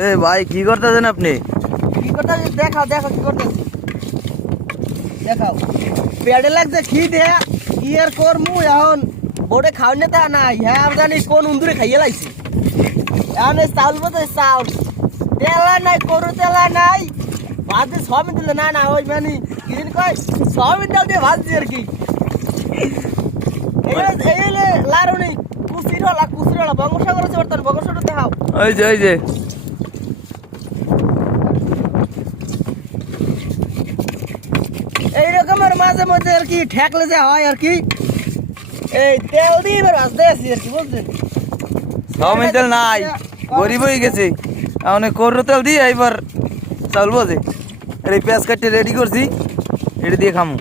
এ ভাই কি করতেছেন আপনি? কি করতেছি? দেখাও দেখো কি করতেছি, দেখাও। পেটে লাগছে খিদে, কি আর করমু এখন। বোর্ডে খাওয়ানে তা নাই, হ্যাঁ জানি কোন উন্দুরে খাইয়ে লাইছে। এখন এই চাউল বোধ চাউল তেলা নাই, করু তেলা নাই, ভাতে সবিন দিলে না না ওই মানে কিদিন কয় সবিন দাও দিয়ে ভাজছি আর কি। এই লারুনি কুচিরওয়ালা বঙ্গসাগর আছে বর্তমান, বঙ্গসাগর দেখাও। ওই যে এইরকমের মাঝে মধ্যে আর কি ঠেকলে যে হয় আর কি। এই তেল দিয়ে এবার ভাজতে আছি আর কি, বুঝছেন। সবিন তেল নাই, গরিব হয়ে গেছে। এখন করু তেল দিয়ে এবার চাউল বাজে। আর এই পেঁয়াজ কাটতে রেডি করছি, এটা দিয়ে খামু।